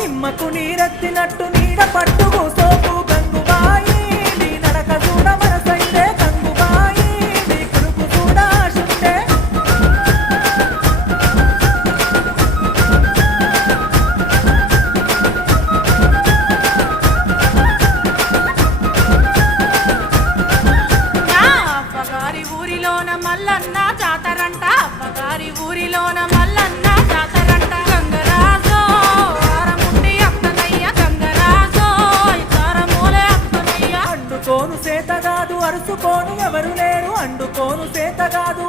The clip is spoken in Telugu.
నిమ్మకు నీరెత్తినట్టు నీడ పట్టుకు సోపు గంగుబాయి నీ నడక చూడ మనసైతే గంగుబాయి నీ కురుకు చూడ ఆశుంటే అవ్వగారి ఊరిలోన మల్లన్న జాతరంట అవ్వగారి ఊరిలోన మల్లన్న జాతరంట గంగరాజో ఆరముండి అత్తనయ్య గంగరాజో ఇతారమూలే అత్తనయ్య అండుకోను సేతగాదు అరుసుకోను ఎవరు లేరు అండుకోను సేతగాదు